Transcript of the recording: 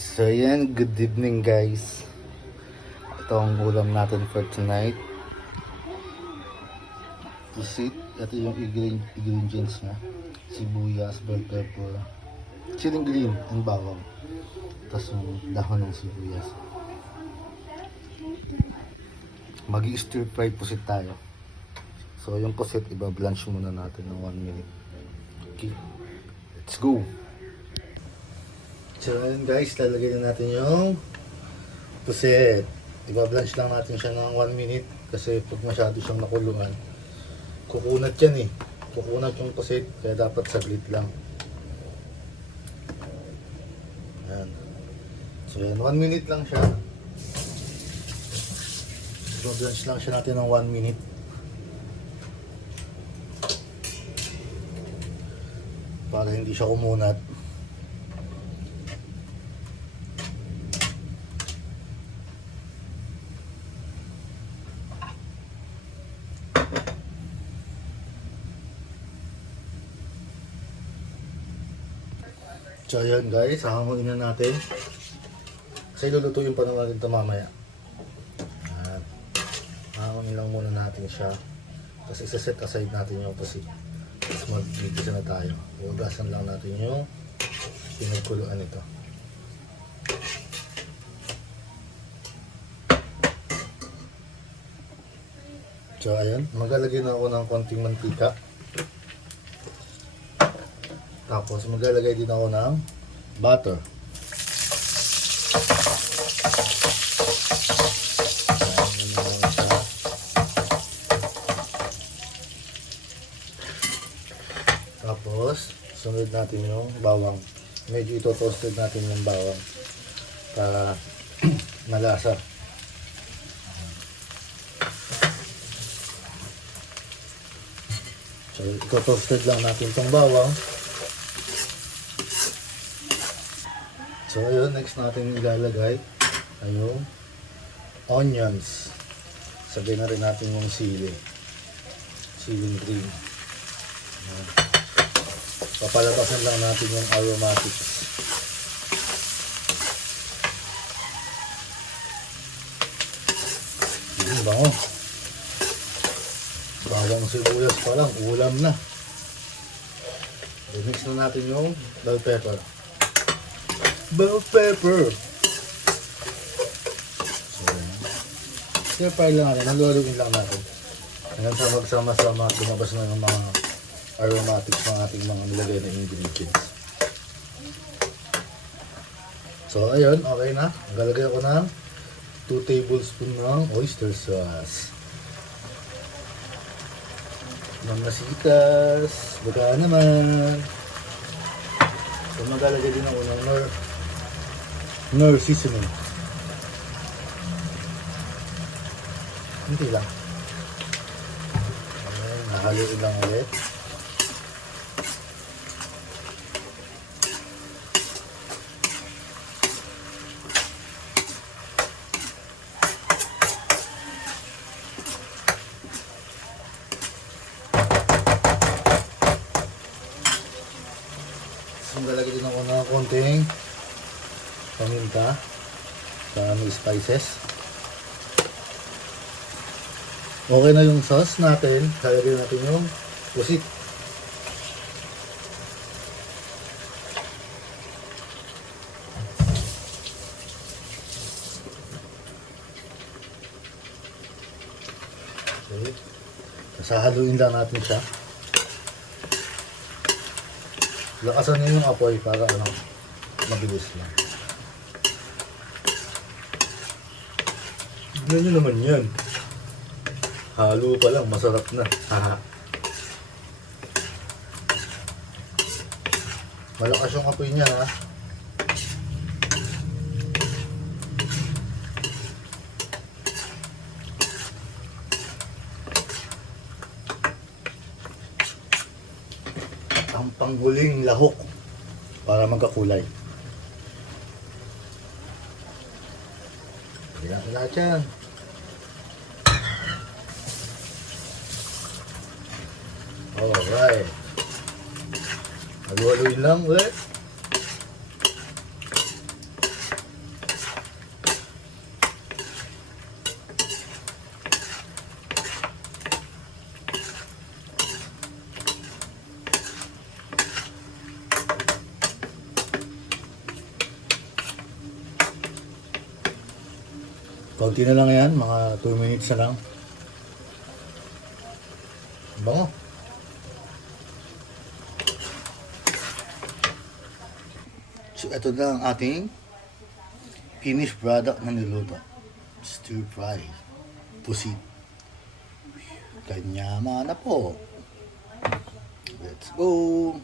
So yan, good evening guys. Ito ang ulam natin for tonight. Pusit, ito yung ingredients niya. Sibuyas, bell pepper, chili green, and bawang. Tapos yung dahon ng sibuyas. Magi-stir fry pusit tayo. So yung pusit, iba-blanch muna natin ng 1 minute. Okay, let's go! So yun guys, lalagay na natin yung pusit. Iba-blanch lang natin siya ng 1 minute kasi pag masyado siyang nakuluan, kukunat yan eh. Kukunat yung pusit, kaya dapat saglit lang. Ayan. So yan, 1 minute lang siya. Iba-blanch lang siya natin ng 1 minute. Para hindi siya kumunat. So yun guys, hahanguin na natin. Kasi lulutuin pa naman ito mamaya. At hahanguin lang muna natin siya. Tapos isa-set aside natin yung pusit. Tapos mag-gigisa na tayo. Hugasan lang natin yung pinagkuluan nito. So ayan, maglalagay na ako ng konting mantika. Tapos maglalagay din ako ng butter. Tapos sunod natin yung bawang. Medyo ito-toasted natin yung bawang para malasa. So ito-toasted lang natin itong bawang. So ayun, next natin ilalagay ay yung onions. Sabihin na rin natin yung sili. Siling green. Papalatasan lang natin yung aromatics. Yung bango. Bawang sibuyas pa lang, ulam na. Mix na natin yung bell pepper. Bell pepper. So, stir-fry lang natin. Haluin lang natin. Hanggang sa magsama-sama at lumabas na yung mga aromatics ng ating mga nilagay na ingredients. So, ayun. Okay na. Galagay ako ng 2 tablespoons ng oyster sauce. Mamasikas. Baka naman. So, magalagay din ako ng Knorr seasoning. Hindi lang. Okay, nahaluin lang ulit. So, magalagay din ako ng konting paminta para may spices. Okay na yung sauce natin. Lalagyan natin yung pusit. Okay. Sasahaluin lang natin siya. Lakasan nyo yung apoy para mabilis lang. Tignan nyo naman yan. Halo pa lang, masarap na. Malakas yung apoy niya ha. Ang panghuling lahok para magkakulay. Kailangan ko lahat yan. Alright. Halu-haluin lang ulit. Kaunti na lang yan, mga 2 minutes na lang. Bango. So ito na ang ating finished product na niluto. Stir fry. Pusit. Kanyama na po. Let's go!